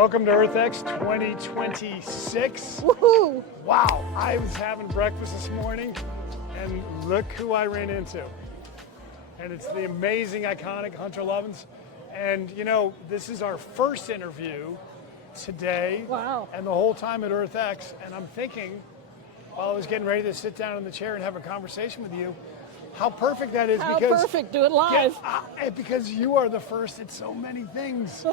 Welcome to EarthX 2026. Woohoo! Wow, I was having breakfast this morning and look who I ran into. And it's the amazing, iconic Hunter Lovins. And you know, this is our first interview today. Wow. And the whole time at EarthX. And I'm thinking, while I was getting ready to sit down in the chair and have a conversation with you, how perfect that is. How because perfect, do it live. Because you are the first at so many things,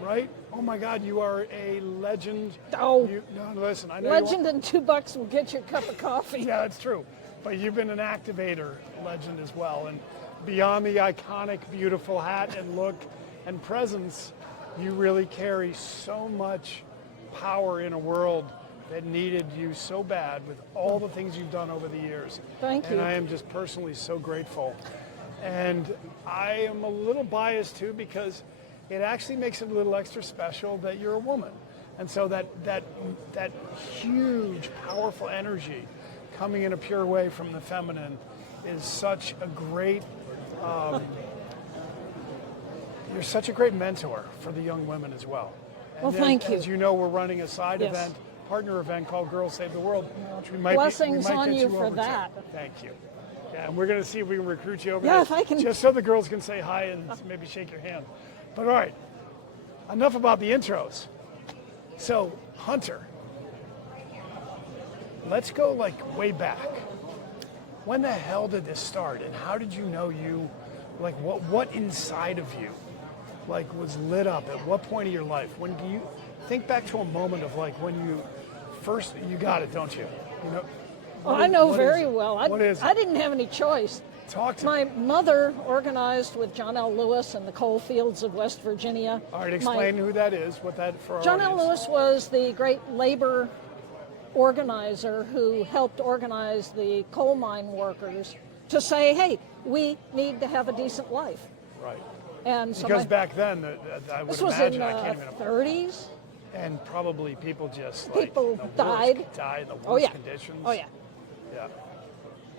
right? Oh my God, you are a legend. Oh. No, listen, I know Legend and $2 will get you a cup of coffee. Yeah, that's true. But you've been an activator legend as well. And beyond the iconic, beautiful hat and look and presence, you really carry so much power in a world that needed you so bad with all the things you've done over the years. Thank you. And I am just personally so grateful. And I am a little biased too, because it actually makes it a little extra special that you're a woman. And so that huge, powerful energy coming in a pure way from the feminine is such a great, you're such a great mentor for the young women as well. And well, thank you. As you know, we're running a side Yes. event, partner event called Girls Save the World, which we might Blessings we might on get you over for to. that. Thank you. Yeah, and we're going to see if we can recruit you over Yeah, there, if I can. just so the girls can say hi and maybe shake your hand. But all right, enough about the intros. So, Hunter, let's go like way back. When the hell did this start, and how did you know you, like what inside of you, like was lit up at what point of your life? When do you think back to a moment of like when you first, you got it, don't you? You know. Oh, I know very well. well. What is it? I didn't have any choice. Talk to My me. mother organized with John L. Lewis in the coal fields of West Virginia. All right, explain who that is, what that for our John L. audience. Lewis was the great labor organizer who helped organize the coal mine workers to say, hey, we need to have a decent life. Right. And so Because back then, I would this was imagine, in I can't the even 30s. and probably people just like People the worst- died. died in the worst Oh, yeah. conditions. Oh, yeah. Yeah.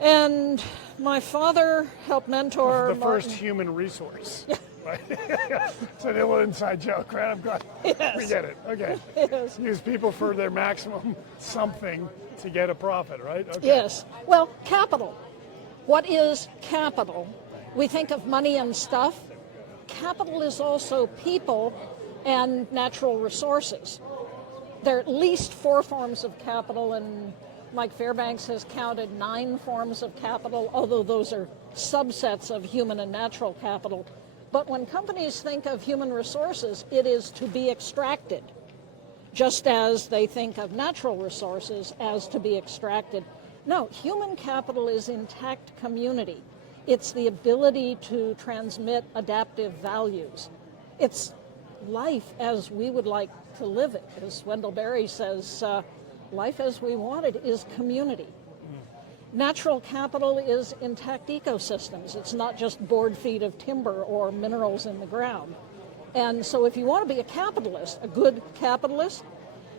And my father helped mentor The Martin. first human resource. Yeah. Right? It's a little inside joke, right? I'm glad we get it. Okay. Yes. Use people for their maximum something to get a profit, right? Okay. Yes. Well, capital. What is capital? We think of money and stuff. Capital is also people and natural resources. There are at least 4 forms of capital, and Mike Fairbanks has counted 9 forms of capital, although those are subsets of human and natural capital. But when companies think of human resources, it is to be extracted, just as they think of natural resources as to be extracted. No, human capital is intact community. It's the ability to transmit adaptive values. It's life as we would like to live it. As Wendell Berry says, life as we want it is community. Natural capital is intact ecosystems. It's not just board feet of timber or minerals in the ground. And so if you want to be a capitalist, a good capitalist,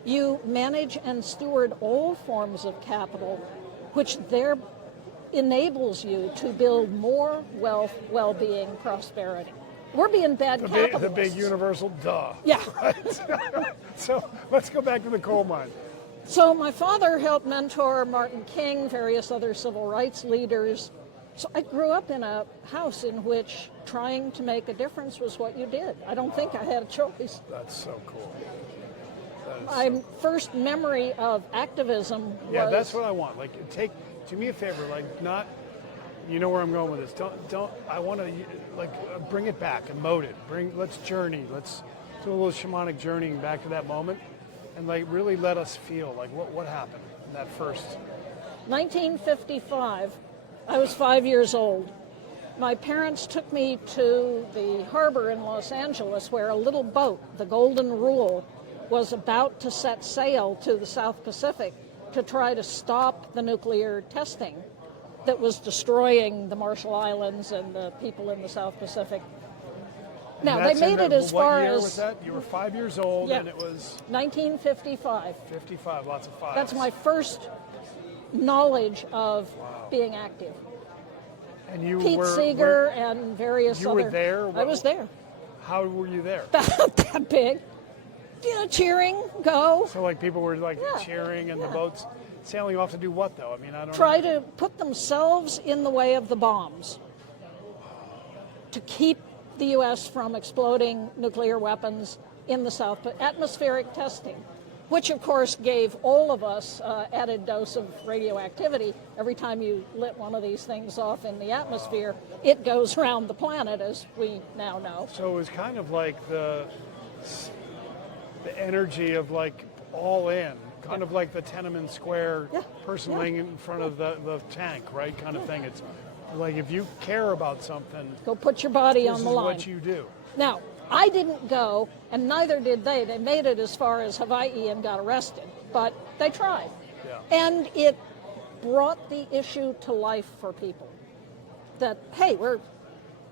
you manage and steward all forms of capital, which there enables you to build more wealth, well-being, prosperity. We're being bad capitalists. The big universal duh. Yeah. Right? So let's go back to the coal mine. So my father helped mentor Martin King, various other civil rights leaders. So I grew up in a house in which trying to make a difference was what you did. I don't think I had a choice. That's so cool. My first memory of activism was... Yeah, that's what I want. Like, do me a favor, like, not, you know where I'm going with this. Don't. I want to bring it back, emote it. Let's journey. Let's do a little shamanic journeying back to that moment, and like really let us feel like what happened in that first. 1955. I was 5 years old. My parents took me to the harbor in Los Angeles, where a little boat, the Golden Rule, was about to set sail to the South Pacific to try to stop the nuclear testing that was destroying the Marshall Islands and the people in the South Pacific. Now, they made it as far as... What year was that? You were 5 years old, Yeah. and it was... 1955. 55, lots of fives. That's my first knowledge of being active. And you Pete were... Seeger and various you other... were there? I was there. How were you there? That big. cheering, go. So like people were like Yeah, cheering and yeah. the boats sailing off to do what though? I mean, I don't Try know. to put themselves in the way of the bombs to keep the U.S. from exploding nuclear weapons in the South. But atmospheric testing, which of course gave all of us added dose of radioactivity. Every time you lit one of these things off in the atmosphere, it goes around the planet, as we now know. So it was kind of like the energy of like all in, kind of like the Tiananmen Square person laying in front of the tank, right? Kind of thing. It's like if you care about something, Go put your body this on is the line. what you do. Now, I didn't go, and neither did they. They made it as far as Hawaii and got arrested, but they tried. Yeah. And it brought the issue to life for people that, hey, we're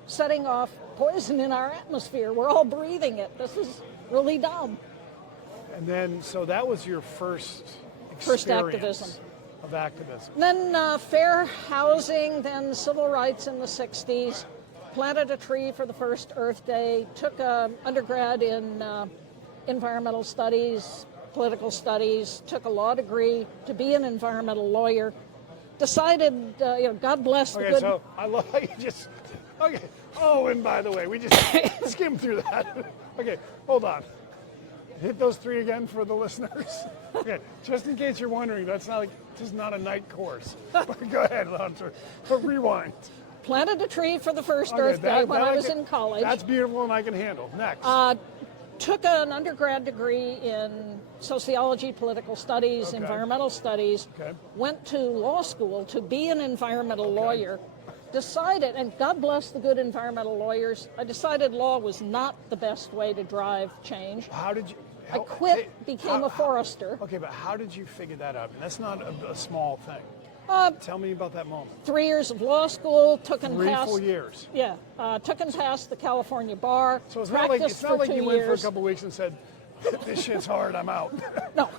setting off poison in our atmosphere. We're all breathing it. This is really dumb. And then, so that was your first First experience activism. of activism. Then fair housing, then civil rights in the 60s. Planted a tree for the first Earth Day, took an undergrad in environmental studies, political studies, took a law degree to be an environmental lawyer. Decided, God bless the Okay, good. so I love how you just, okay. Oh, and by the way, we just skimmed through that. Okay, hold on. Hit those three again for the listeners. Okay, just in case you're wondering, that's not like, this is not a night course. But go ahead, Hunter. But rewind. Planted a tree for the first Okay, Earth Day when I was can- in college. That's beautiful and I can handle. Next. Took an undergrad degree in sociology, political studies, Okay. environmental studies. Okay. Went to law school to be an environmental lawyer. Decided, and God bless the good environmental lawyers, I decided law was not the best way to drive change. How did you? I quit, became a forester. Okay, but how did you figure that out? That's not a small thing. Tell me about that moment. 3 years of law school, took and 3 passed. full years. Yeah, took and passed the California bar. So it's not like practiced you for 2 went for a years. couple weeks and said, "This shit's hard. I'm out." No,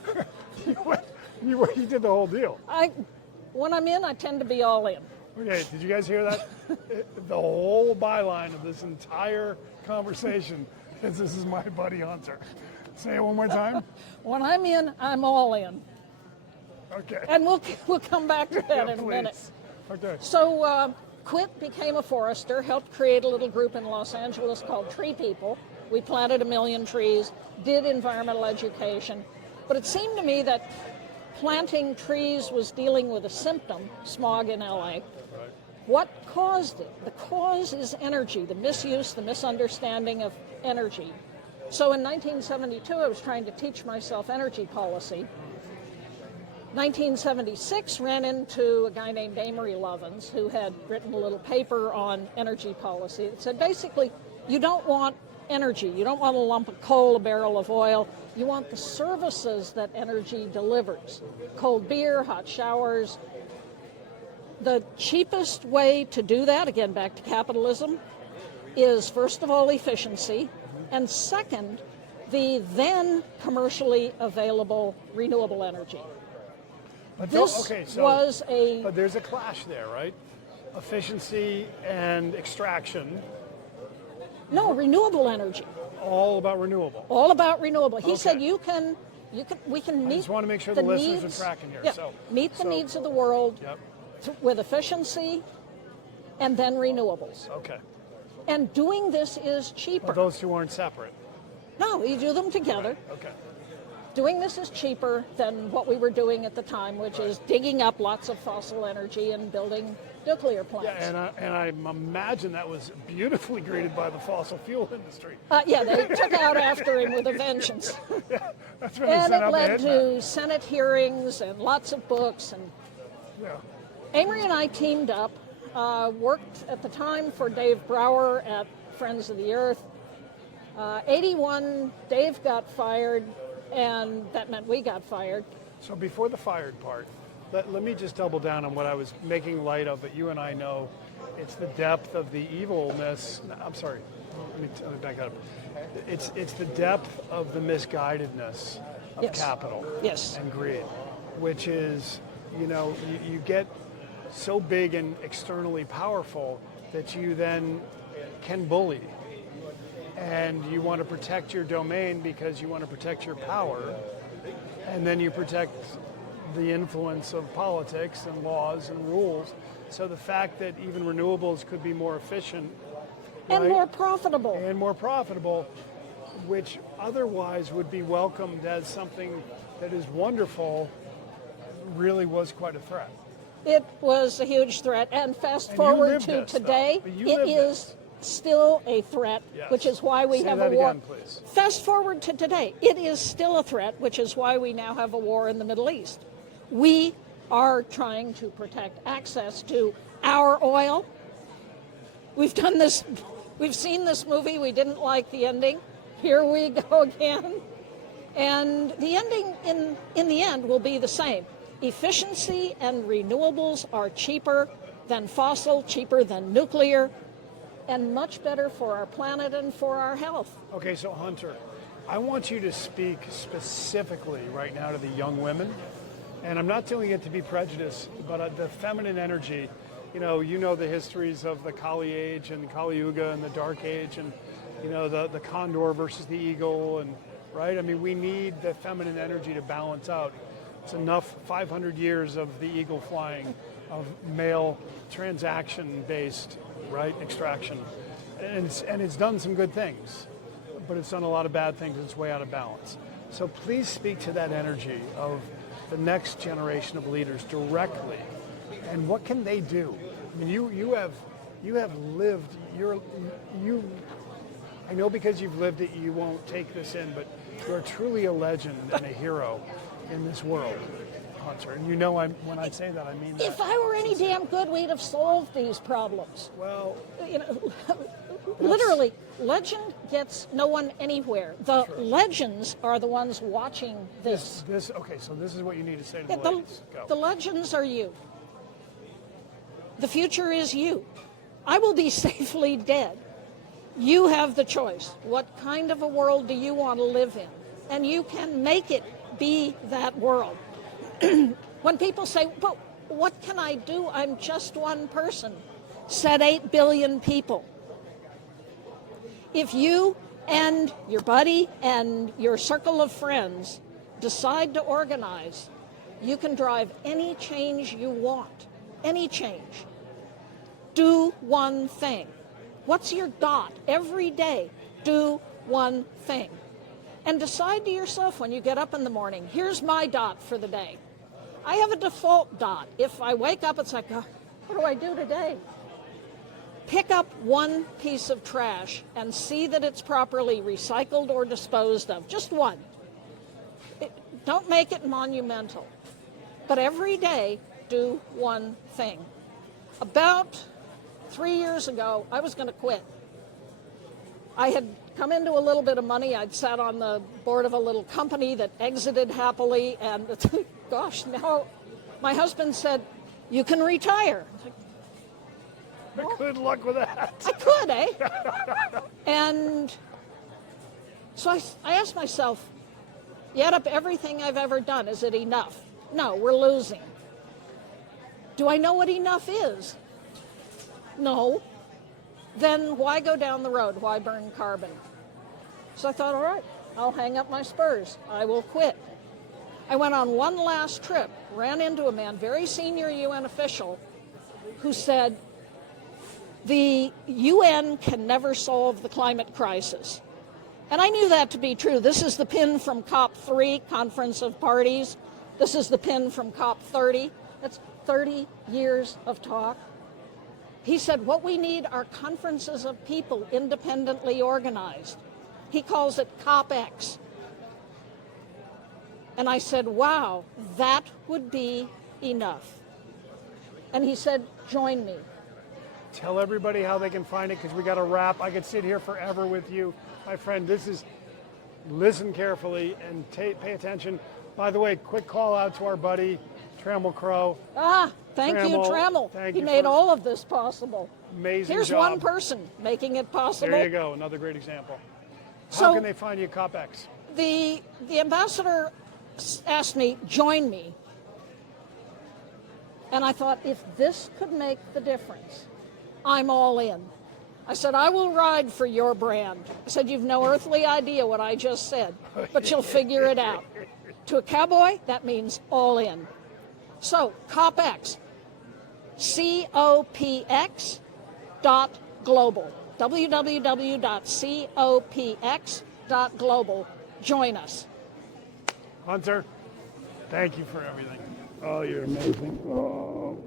you did the whole deal. when I'm in, I tend to be all in. Okay, did you guys hear that? The whole byline of this entire conversation is this is my buddy Hunter. Say it one more time. When I'm in, I'm all in. Okay. And we'll come back to that Yeah, in a please. minute. Okay. So quit, became a forester, helped create a little group in Los Angeles called Tree People. We planted 1 million trees, did environmental education. But it seemed to me that planting trees was dealing with a symptom, smog in LA. Right. What caused it? The cause is energy, the misuse, the misunderstanding of energy. So in 1972, I was trying to teach myself energy policy. 1976, ran into a guy named Amory Lovins, who had written a little paper on energy policy. It said, basically, you don't want energy. You don't want a lump of coal, a barrel of oil. You want the services that energy delivers. Cold beer, hot showers. The cheapest way to do that, again, back to capitalism, is first of all efficiency, and second, the then commercially available renewable energy. But This was a... But there's a clash there, right? Efficiency and extraction, No, renewable energy. all about renewable. All about renewable. He said Okay. we can meet just wanna make sure the listeners are needs, tracking here, yeah, so- meet the so- needs of the world Yep. with efficiency and then renewables. Okay. And doing this is cheaper. But those two aren't separate. No, you do them together. Okay. Doing this is cheaper than what we were doing at the time, which is digging up lots of fossil energy and building nuclear plants. Yeah, and I imagine that was beautifully greeted by the fossil fuel industry. Yeah, they took out after him with a vengeance. That's when they And sent it out the led head to Senate hearings and lots of books. And map. Amory and I teamed up, worked at the time for Dave Brower at Friends of the Earth. 81, Dave got fired, and that meant we got fired. So before the fired part, let me just double down on what I was making light of, but you and I know it's the depth of the evilness. I'm sorry, let me back up. It's the depth of the misguidedness of Yes. capital Yes. and greed, which is, you get so big and externally powerful that you then can bully. and you want to protect your domain because you want to protect your power, and then you protect the influence of politics and laws and rules. So the fact that even renewables could be more efficient and right, more profitable. and more profitable, which otherwise would be welcomed as something that is wonderful, really was quite a threat. It was a huge threat, and fast And forward to today, it is still a threat, Yes. which is why we Say have that a war. again, please. Fast forward to today, it is still a threat, which is why we now have a war in the Middle East. We are trying to protect access to our oil. We've done this, we've seen this movie, we didn't like the ending. Here we go again. And the ending in the end will be the same. Efficiency and renewables are cheaper than fossil, cheaper than nuclear, and much better for our planet and for our health. Okay, so Hunter, I want you to speak specifically right now to the young women, and I'm not doing it to be prejudiced, but the feminine energy, you know the histories of the Kali Age and Kali Yuga and the Dark Age, and the condor versus the eagle, and right? I mean, we need the feminine energy to balance out. It's enough 500 years of the eagle flying, of male transaction-based, right, extraction. And it's done some good things, but it's done a lot of bad things. It's way out of balance. So please speak to that energy of the next generation of leaders directly. And what can they do? I mean, you have lived, I know because you've lived it, you won't take this in, but you're truly a legend and a hero in this world, Hunter. And when I say that, I mean that. If I were any damn good, we'd have solved these problems. Well, literally, legend gets no one anywhere. The legends are the ones watching this. Okay, so this is what you need to say to the ladies. Go. The legends are you. The future is you. I will be safely dead. You have the choice. What kind of a world do you want to live in? And you can make it be that world. When people say, but what can I do? I'm just one person. Said 8 billion people. If you and your buddy and your circle of friends decide to organize, you can drive any change you want. Any change. Do one thing. What's your dot? Every day, do one thing. And decide to yourself when you get up in the morning, here's my dot for the day. I have a default dot. If I wake up, it's like, oh, what do I do today? Pick up one piece of trash and see that it's properly recycled or disposed of. Just one. Don't make it monumental. But every day, do one thing. About 3 years ago, I was going to quit. I had come into a little bit of money. I'd sat on the board of a little company that exited happily, and gosh, now my husband said, you can retire. Well, good luck with that. I could, eh? And so I asked myself, you add up everything I've ever done, is it enough? No, we're losing. Do I know what enough is? No. Then why go down the road? Why burn carbon? So I thought, all right, I'll hang up my spurs. I will quit. I went on one last trip, ran into a man, very senior UN official, who said, the UN can never solve the climate crisis. And I knew that to be true. This is the pin from COP3, Conference of Parties. This is the pin from COP30. That's 30 years of talk. He said, what we need are conferences of people independently organized. He calls it COPX. And I said, wow, that would be enough. And he said, join me. Tell everybody how they can find it, because we got to wrap. I could sit here forever with you. My friend, listen carefully and pay attention. By the way, quick call out to our buddy, Trammell Crow. Thank you, Trammell. Thank he you made all of this possible. Amazing Here's job. one person making it possible. There you go, another great example. So, how can they find you at COPX? The ambassador asked me, join me. And I thought, if this could make the difference, I'm all in. I said, I will ride for your brand. I said, you've no earthly idea what I just said, but you'll figure it out. To a cowboy, that means all in. So, COPX, COPX.global, www.copx.global. Join us. Hunter, thank you for everything. Oh, you're amazing. Oh.